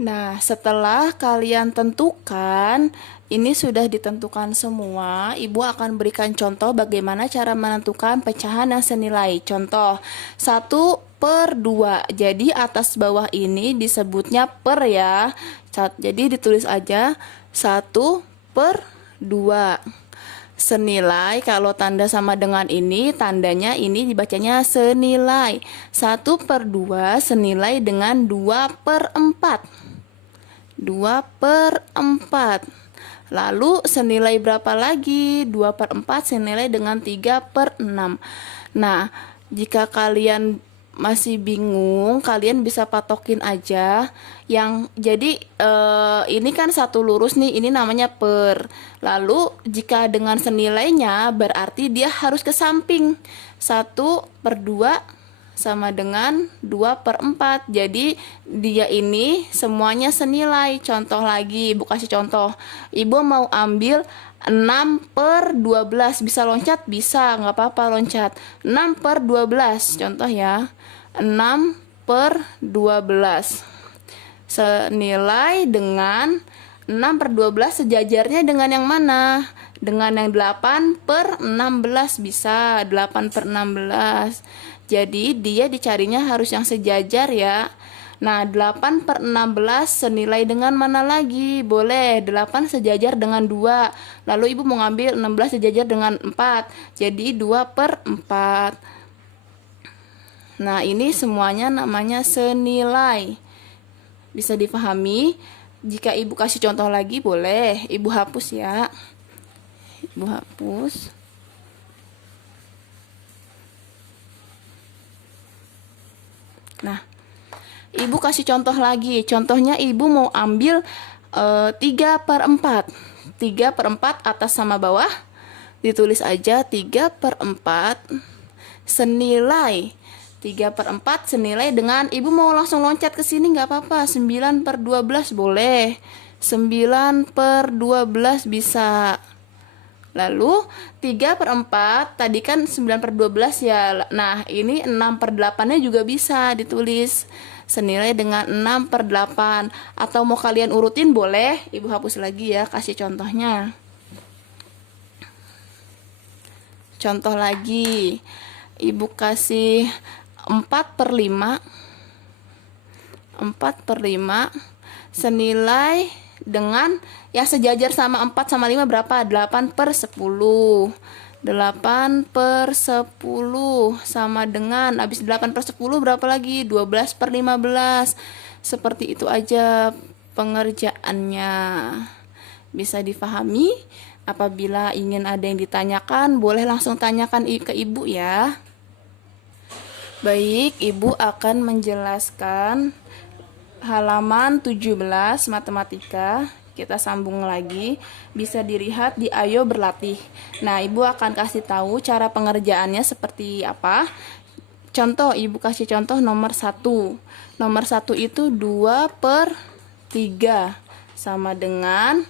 Nah, setelah kalian tentukan, ini sudah ditentukan semua. Ibu akan berikan contoh bagaimana cara menentukan pecahan yang senilai. Contoh, 1/2. Jadi atas bawah ini disebutnya per ya. Jadi ditulis aja 1/2. Senilai, kalau tanda sama dengan ini, tandanya ini dibacanya senilai. 1/2 senilai dengan 2/4. 2/4. Lalu senilai berapa lagi? 2/4 senilai dengan 3/6. Nah, jika kalian masih bingung, kalian bisa patokin aja yang jadi ini kan satu lurus nih, ini namanya per. Lalu jika dengan senilainya berarti dia harus ke samping. 1/2 sama dengan 2/4. Jadi dia ini semuanya senilai. Contoh lagi, Ibu kasih contoh. Ibu mau ambil 6/12. Bisa loncat? Bisa, nggak apa-apa loncat. 6/12 contoh ya. 6/12 senilai dengan 6/12, sejajarnya dengan yang mana? Dengan yang 8/16. Bisa 8/16. Jadi dia dicarinya harus yang sejajar ya. Nah, 8/16 senilai dengan mana lagi? Boleh 8 sejajar dengan 2. Lalu ibu mau ngambil 16 sejajar dengan 4. Jadi 2/4. Nah, ini semuanya namanya senilai. Bisa dipahami? Jika ibu kasih contoh lagi boleh ibu hapus ya. Ibu hapus. Nah, ibu kasih contoh lagi. Contohnya ibu mau ambil 3/4. 3/4 atas sama bawah. Ditulis aja 3/4 senilai 3/4 senilai dengan, ibu mau langsung loncat ke sini nggak apa-apa, 9/12 boleh. 9/12 bisa. Lalu 3/4 tadi kan 9/12 ya. Nah, ini 6/8-nya juga bisa ditulis senilai dengan 6/8. Atau mau kalian urutin boleh, ibu hapus lagi ya, kasih contohnya. Contoh lagi, ibu kasih 4/5. 4/5 senilai dengan yang sejajar sama 4 sama 5 berapa? 8/10. 8/10 sama dengan, habis 8/10 berapa lagi? 12/15. Seperti itu aja pengerjaannya. Bisa difahami? Apabila ingin ada yang ditanyakan, boleh langsung tanyakan ke ibu ya. Baik, ibu akan menjelaskan halaman 17 matematika. Kita sambung lagi. Bisa dilihat di Ayo Berlatih. Nah, ibu akan kasih tahu cara pengerjaannya seperti apa. Contoh, ibu kasih contoh nomor 1. Nomor 1 itu 2/3 sama dengan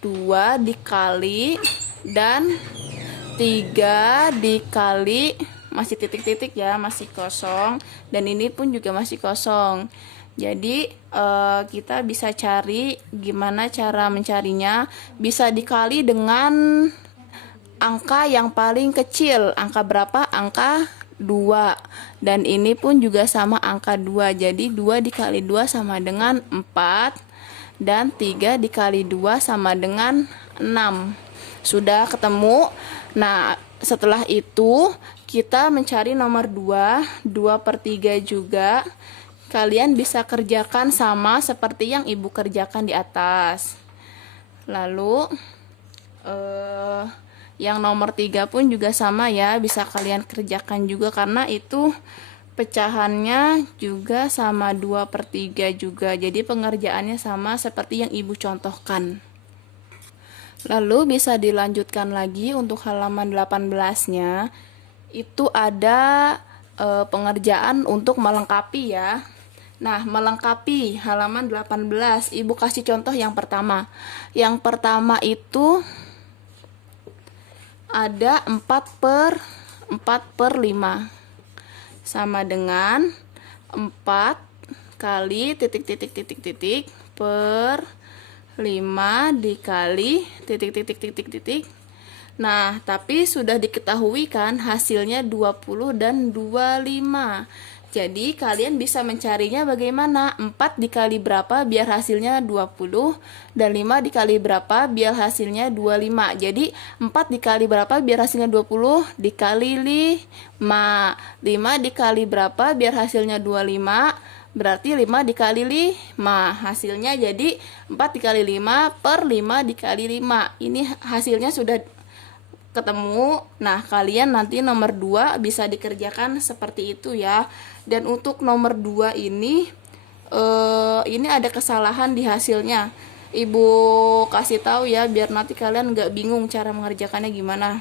2 dikali dan 3 dikali, masih titik-titik ya, masih kosong, dan ini pun juga masih kosong. Jadi kita bisa cari gimana cara mencarinya. Bisa dikali dengan angka yang paling kecil. Angka berapa? Angka 2. Dan ini pun juga sama angka 2. Jadi 2 dikali 2 sama dengan 4. Dan 3 dikali 2 sama dengan 6. Sudah ketemu. Nah, setelah itu kita mencari nomor 2. 2/3 juga. Kalian bisa kerjakan sama seperti yang ibu kerjakan di atas. Lalu yang nomor 3 pun juga sama ya, bisa kalian kerjakan juga karena itu pecahannya juga sama 2/3 juga. Jadi pengerjaannya sama seperti yang ibu contohkan. Lalu bisa dilanjutkan lagi untuk halaman 18-nya. Itu ada pengerjaan untuk melengkapi ya. Nah, melengkapi halaman 18, ibu kasih contoh yang pertama. Yang pertama itu ada 4/5 sama dengan 4 kali titik per 5 dikali titik. Nah, tapi sudah diketahui kan hasilnya 20 dan 25. Jadi kalian bisa mencarinya bagaimana? 4 dikali berapa biar hasilnya 20 dan 5 dikali berapa biar hasilnya 25. Jadi 4 dikali berapa biar hasilnya 20 dikali 5. 5 dikali berapa biar hasilnya 25? Berarti 5 dikali 5. Hasilnya jadi 4 dikali 5 per 5 dikali 5. Ini hasilnya sudah ketemu. Nah, kalian nanti nomor 2 bisa dikerjakan seperti itu ya. Dan untuk nomor 2 ini ada kesalahan di hasilnya. Ibu kasih tahu ya biar nanti kalian nggak bingung cara mengerjakannya gimana.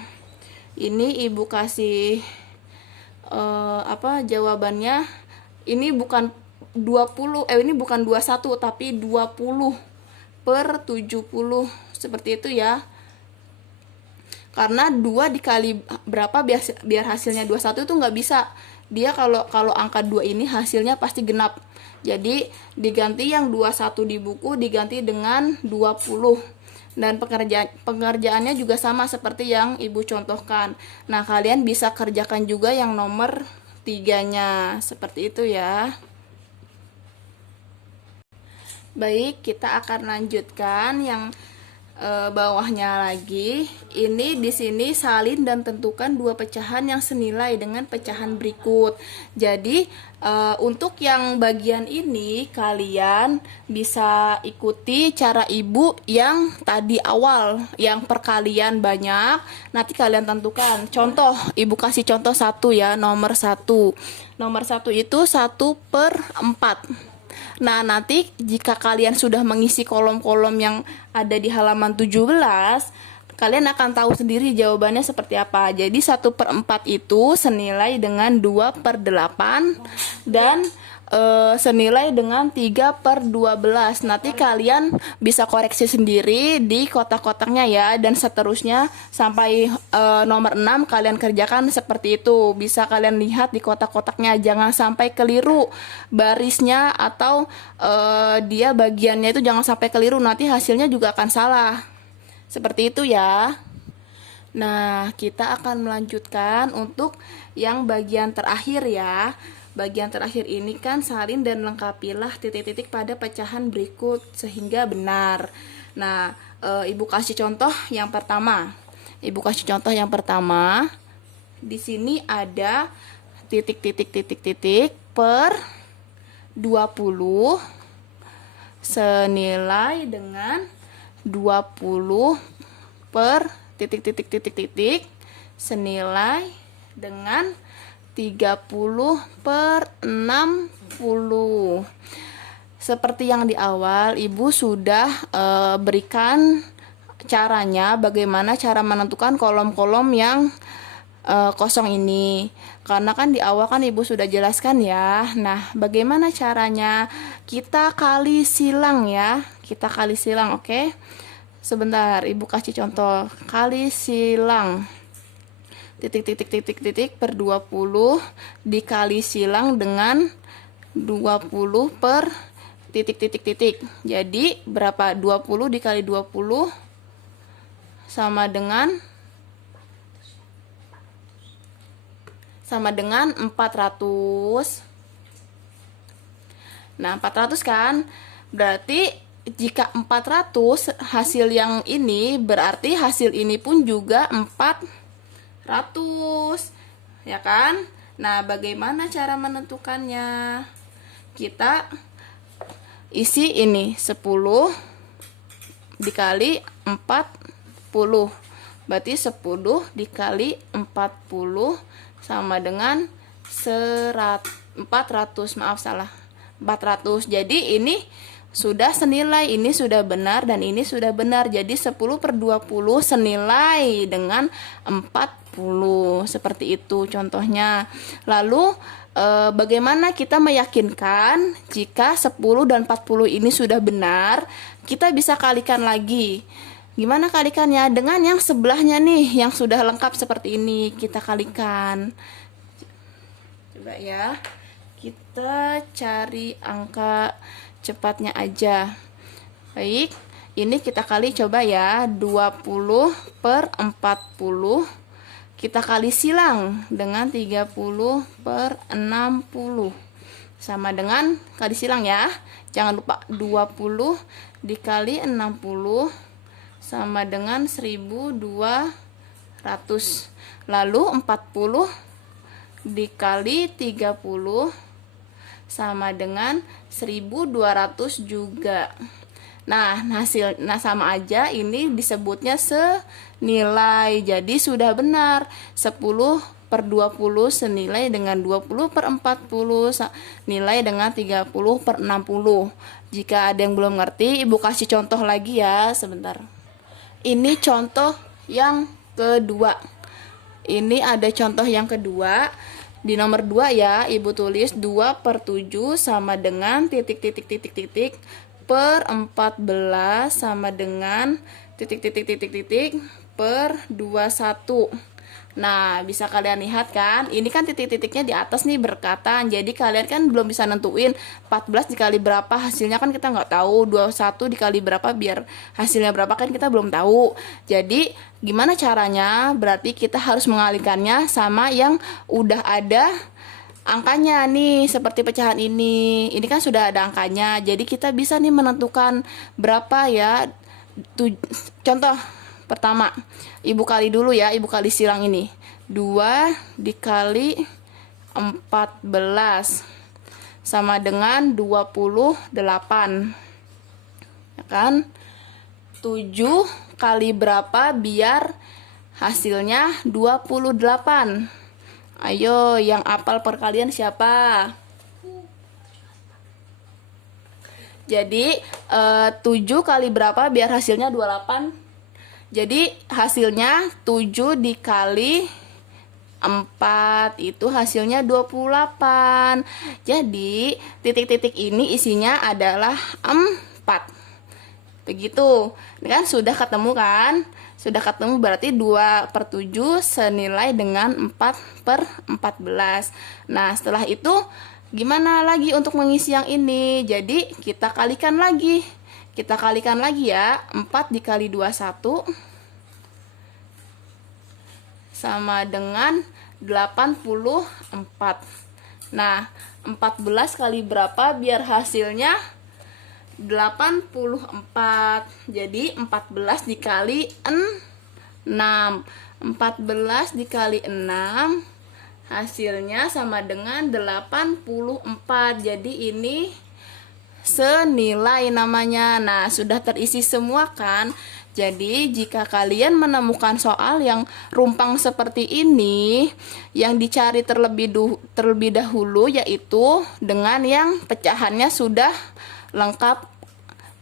Ini ibu kasih jawabannya. Ini bukan 20, ini bukan 21 tapi 20 per 70 seperti itu ya. Karena 2 dikali berapa biar hasilnya 21 itu nggak bisa. Dia kalau angka 2 ini hasilnya pasti genap. Jadi diganti yang 21 di buku diganti dengan 20. Dan pengerjaannya juga sama seperti yang ibu contohkan. Nah, kalian bisa kerjakan juga yang nomor 3-nya. Seperti itu ya. Baik, kita akan lanjutkan yang bawahnya lagi. Ini di sini salin dan tentukan 2 pecahan yang senilai dengan pecahan berikut. Jadi untuk yang bagian ini kalian bisa ikuti cara ibu yang tadi awal, yang perkalian banyak. Nanti kalian tentukan. Contoh, ibu kasih contoh 1 ya, nomor 1. Nomor 1 itu 1/4. Nah, nanti jika kalian sudah mengisi kolom-kolom yang ada di halaman 17, kalian akan tahu sendiri jawabannya seperti apa. Jadi 1/4 itu senilai dengan 2/8 dan senilai dengan 3/12. Nanti kalian bisa koreksi sendiri di kotak-kotaknya ya, dan seterusnya sampai nomor 6 kalian kerjakan seperti itu. Bisa kalian lihat di kotak-kotaknya, jangan sampai keliru barisnya atau dia bagiannya itu jangan sampai keliru, nanti hasilnya juga akan salah. Seperti itu ya. Nah, kita akan melanjutkan untuk yang bagian terakhir ya. Bagian terakhir ini kan salin dan lengkapilah titik-titik pada pecahan berikut sehingga benar. Nah, ibu kasih contoh yang pertama. Di sini ada titik per 20 senilai dengan 20 per titik senilai dengan 30/60. Seperti yang di awal, ibu sudah berikan caranya bagaimana cara menentukan kolom-kolom yang kosong ini. Karena kan di awal kan ibu sudah jelaskan ya. Nah, bagaimana caranya? Kita kali silang ya. Oke? Sebentar, ibu kasih contoh. Kali silang titik per 20 dikali silang dengan 20 per titik. Jadi berapa? 20 dikali 20 sama dengan 400. Nah, 400 kan? Berarti jika 400 hasil yang ini, berarti hasil ini pun juga 400, ya kan? Nah, bagaimana cara menentukannya? Kita isi ini 10 dikali 40. Berarti 10 dikali 40 sama dengan 400. Maaf, salah. 400. Jadi ini sudah senilai, ini sudah benar dan ini sudah benar. Jadi 10/20 senilai dengan 40. Seperti itu contohnya. Lalu bagaimana kita meyakinkan jika 10 dan 40 ini sudah benar? Kita bisa kalikan lagi. Gimana kalikannya? Dengan yang sebelahnya nih, yang sudah lengkap seperti ini, kita kalikan. Coba ya. Kita cari angka cepatnya aja. Baik, ini kita kali coba ya. 20 per 40 kita kali silang dengan 30 per 60 sama dengan kali silang ya. Jangan lupa 20 dikali 60 sama dengan 1200. Lalu 40 dikali 30 sama dengan 1200 juga. Nah, sama aja ini disebutnya senilai. Jadi sudah benar. 10 per 20 senilai dengan 20 per 40 nilai dengan 30 per 60. Jika ada yang belum ngerti, Ibu kasih contoh lagi ya sebentar. Ini contoh yang kedua. Ini ada contoh yang kedua. Di nomor 2 ya, Ibu tulis 2 per 7 sama dengan titik per 14 sama dengan titik per 21. Nah, bisa kalian lihat kan, ini kan titik-titiknya di atas nih berkatan. Jadi kalian kan belum bisa nentuin 14 dikali berapa, hasilnya kan kita nggak tahu. 21 dikali berapa biar hasilnya berapa kan kita belum tahu. Jadi gimana caranya? Berarti kita harus mengalihkannya sama yang udah ada angkanya nih, seperti pecahan ini. Ini kan sudah ada angkanya. Jadi kita bisa nih menentukan berapa ya. Contoh pertama, Ibu kali dulu ya, Ibu kali silang ini. 2 dikali 14 sama dengan 28. Ya kan? 7 kali berapa biar hasilnya 28? Ayo, yang apal perkalian siapa? Jadi 7 kali berapa biar hasilnya 28? Jadi hasilnya 7 dikali 4 itu hasilnya 28. Jadi titik-titik ini isinya adalah 4. Begitu. Ini kan sudah ketemu kan? Sudah ketemu berarti 2 per 7 senilai dengan 4 per 14. Nah, setelah itu gimana lagi untuk mengisi yang ini? Jadi kita kalikan lagi. Kita kalikan lagi ya. 4 dikali 21 sama dengan 84. Nah, 14 kali berapa biar hasilnya 84. Jadi 14 dikali 6. 14 dikali 6 hasilnya sama dengan 84. Jadi ini senilai namanya. Nah, sudah terisi semua kan? Jadi jika kalian menemukan soal yang rumpang seperti ini, yang dicari terlebih dahulu yaitu dengan yang pecahannya sudah lengkap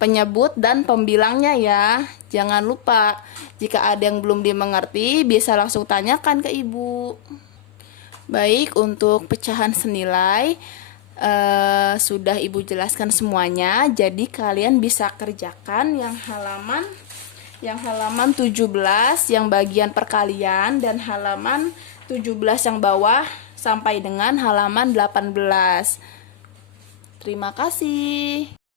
penyebut dan pembilangnya ya. Jangan lupa, jika ada yang belum dimengerti bisa langsung tanyakan ke Ibu. Baik, untuk pecahan senilai sudah Ibu jelaskan semuanya. Jadi kalian bisa kerjakan yang halaman 17 yang bagian perkalian dan halaman 17 yang bawah sampai dengan halaman 18. Terima kasih.